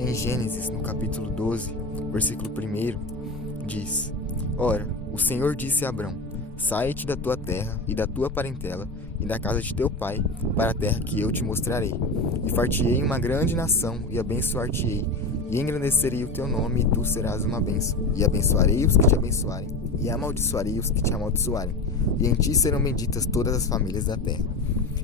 Em Gênesis, no capítulo 12, versículo 1, diz: Ora, o Senhor disse a Abrão: Sai-te da tua terra e da tua parentela e da casa de teu pai para a terra que eu te mostrarei. E far-te-ei uma grande nação e abençoar-te-ei, e engrandecerei o teu nome, e tu serás uma bênção. E abençoarei os que te abençoarem, e amaldiçoarei os que te amaldiçoarem, e em ti serão benditas todas as famílias da terra.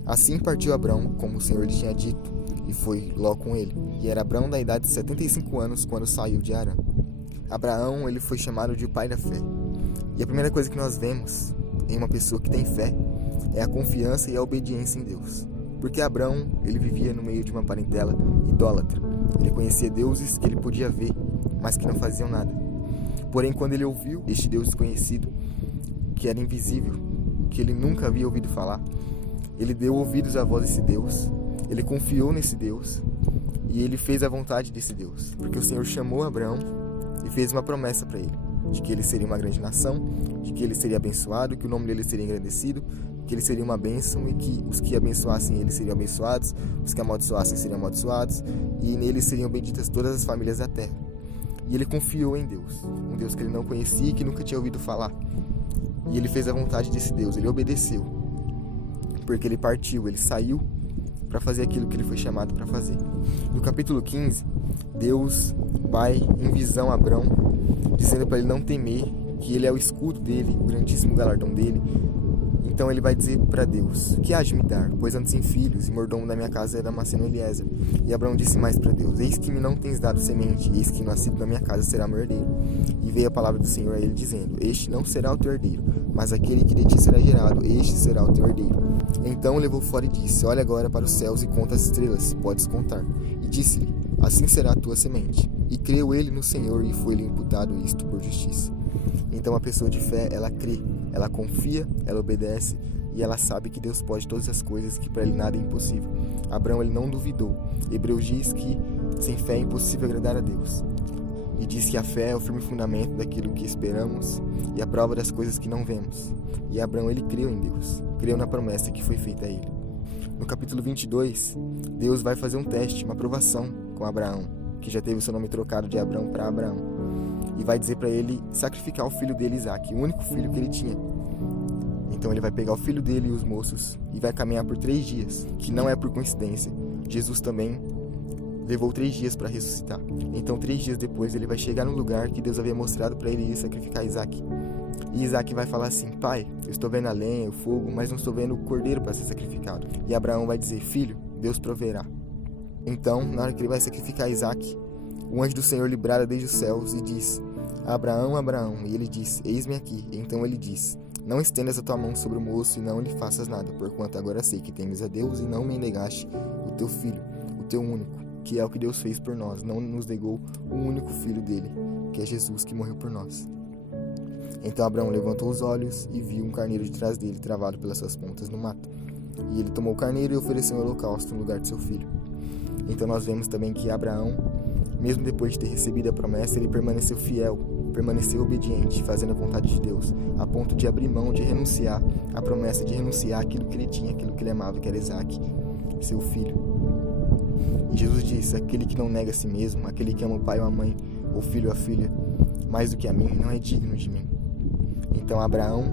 Assim partiu Abrão, como o Senhor lhe tinha dito, e foi Ló com ele. E era Abrão da idade de 75 anos quando saiu de Harã. Abraão, ele foi chamado de o pai da fé. E a primeira coisa que nós vemos em uma pessoa que tem fé é a confiança e a obediência em Deus. Porque Abrão, ele vivia no meio de uma parentela idólatra. Ele conhecia deuses que ele podia ver, mas que não faziam nada. Porém, quando ele ouviu este Deus desconhecido, que era invisível, que ele nunca havia ouvido falar, ele deu ouvidos à voz desse Deus, ele confiou nesse Deus e ele fez a vontade desse Deus. Porque o Senhor chamou Abrão e fez uma promessa para ele, de que ele seria uma grande nação, de que ele seria abençoado, que o nome dele seria engrandecido, que ele seria uma bênção e que os que abençoassem ele seriam abençoados, os que amaldiçoassem seriam amaldiçoados, e nele seriam benditas todas as famílias da terra. E ele confiou em Deus, um Deus que ele não conhecia e que nunca tinha ouvido falar. E ele fez a vontade desse Deus, ele obedeceu, porque ele partiu, ele saiu para fazer aquilo que ele foi chamado para fazer. No capítulo 15, Deus vai em visão a Abrão, dizendo para ele não temer, que ele é o escudo dele, o grandíssimo galardão dele. Então ele vai dizer para Deus: que há de me dar, pois ando sem filhos, e mordomo da minha casa é Damasceno Eliezer. E Abrão disse mais para Deus: eis que me não tens dado semente, eis que nascido na minha casa será meu herdeiro. E veio a palavra do Senhor a ele, dizendo: este não será o teu herdeiro, mas aquele que de ti será gerado, este será o teu herdeiro. Então levou fora e disse: olha agora para os céus e conta as estrelas, se podes contar. E disse-lhe: assim será a tua semente. E creu ele no Senhor, e foi-lhe imputado isto por justiça. Então a pessoa de fé, ela crê, ela confia, ela obedece, e ela sabe que Deus pode todas as coisas, que para ele nada é impossível. Abrão, ele não duvidou. Hebreus diz que sem fé é impossível agradar a Deus. E diz que a fé é o firme fundamento daquilo que esperamos e a prova das coisas que não vemos. E Abrão, ele creu em Deus, creu na promessa que foi feita a ele. No capítulo 22, Deus vai fazer um teste, uma provação com Abraão, que já teve o seu nome trocado de Abrão para Abraão. E vai dizer para ele sacrificar o filho dele, Isaque, o único filho que ele tinha. Então ele vai pegar o filho dele e os moços e vai caminhar por 3 dias, que não é por coincidência. Jesus também levou 3 dias para ressuscitar. Então 3 dias depois ele vai chegar no lugar que Deus havia mostrado para ele ir sacrificar Isaque. E Isaque vai falar assim: pai, eu estou vendo a lenha, o fogo, mas não estou vendo o cordeiro para ser sacrificado. E Abraão vai dizer: filho, Deus proverá. Então, na hora que ele vai sacrificar Isaque, o anjo do Senhor lhe brada desde os céus e diz: Abraão, Abraão. E ele diz: eis-me aqui. E então ele diz: não estendas a tua mão sobre o moço e não lhe faças nada, porquanto agora sei que temes a Deus e não me negaste o teu filho, o teu único, que é o que Deus fez por nós. Não nos negou o único filho dele, que é Jesus, que morreu por nós. Então Abraão levantou os olhos e viu um carneiro de trás dele, travado pelas suas pontas no mato. E ele tomou o carneiro e ofereceu um holocausto no lugar de seu filho. Então nós vemos também que Abraão, mesmo depois de ter recebido a promessa, ele permaneceu fiel, permaneceu obediente, fazendo a vontade de Deus, a ponto de abrir mão, de renunciar à promessa, de renunciar àquilo que ele tinha, aquilo que ele amava, que era Isaque, seu filho. E Jesus disse: aquele que não nega a si mesmo, aquele que ama o pai ou a mãe, ou filho ou a filha, mais do que a mim, não é digno de mim. Então Abraão,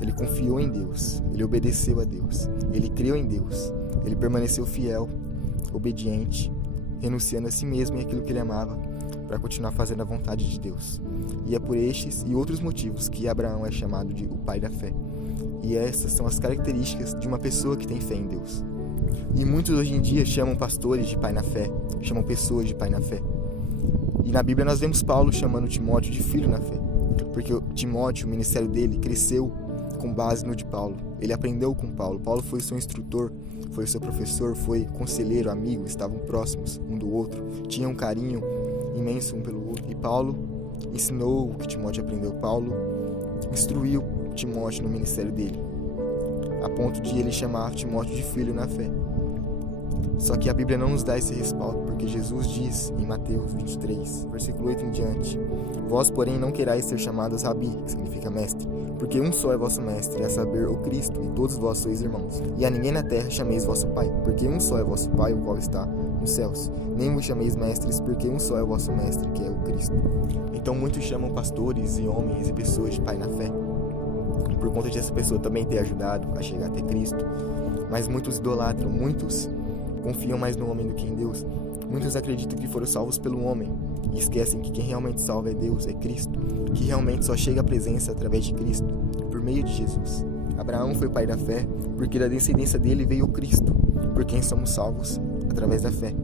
ele confiou em Deus, ele obedeceu a Deus, ele creu em Deus, ele permaneceu fiel, obediente, renunciando a si mesmo e aquilo que ele amava, para continuar fazendo a vontade de Deus. E é por estes e outros motivos que Abraão é chamado de o pai da fé. E essas são as características de uma pessoa que tem fé em Deus. E muitos hoje em dia chamam pastores de pai na fé, chamam pessoas de pai na fé. E na Bíblia nós vemos Paulo chamando Timóteo de filho na fé, porque Timóteo, o ministério dele, cresceu com base no de Paulo. Ele aprendeu com Paulo. Paulo foi seu instrutor, foi seu professor, foi conselheiro, amigo, estavam próximos um do outro, tinham um carinho imenso um pelo outro. E Paulo ensinou o que Timóteo aprendeu. Paulo instruiu Timóteo no ministério dele, a ponto de ele chamar Timóteo de filho na fé. Só que a Bíblia não nos dá esse respaldo, porque Jesus diz em Mateus 23, versículo 8 em diante: vós, porém, não querais ser chamados Rabi, que significa mestre, Porque um só é vosso mestre, a saber, o Cristo, e todos vós sois irmãos. E a ninguém na terra chameis vosso Pai, porque um só é vosso Pai, o qual está nos céus. Nem vos chameis mestres, porque um só é o vosso mestre, que é o Cristo. Então muitos chamam pastores e homens e pessoas de pai na fé, por conta de essa pessoa também ter ajudado a chegar até Cristo. Mas muitos idolatram, muitos confiam mais no homem do que em Deus. Muitos acreditam que foram salvos pelo homem e esquecem que quem realmente salva é Deus, é Cristo, que realmente só chega à presença através de Cristo, por meio de Jesus. Abraão foi pai da fé porque da descendência dele veio o Cristo, por quem somos salvos através da fé.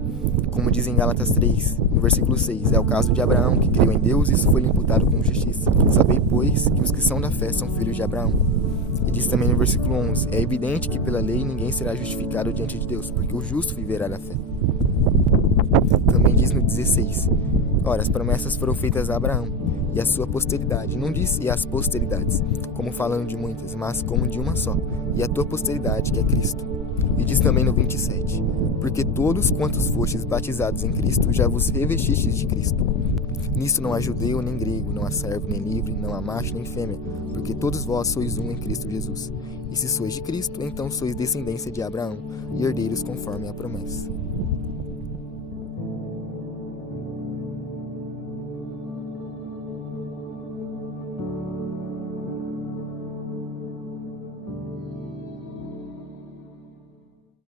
Como diz em Gálatas 3, no versículo 6, é o caso de Abraão, que creu em Deus e isso foi lhe imputado como justiça. Sabei, pois, que os que são da fé são filhos de Abraão. E diz também no versículo 11, é evidente que pela lei ninguém será justificado diante de Deus, porque o justo viverá da fé. Também diz no 16, ora, as promessas foram feitas a Abraão e a sua posteridade. Não diz e as posteridades, como falando de muitas, mas como de uma só, e a tua posteridade, que é Cristo. E diz também no 27, porque todos quantos fostes batizados em Cristo, já vos revestistes de Cristo. Nisso não há judeu nem grego, não há servo nem livre, não há macho nem fêmea, porque todos vós sois um em Cristo Jesus. E se sois de Cristo, então sois descendência de Abraão, e herdeiros conforme a promessa.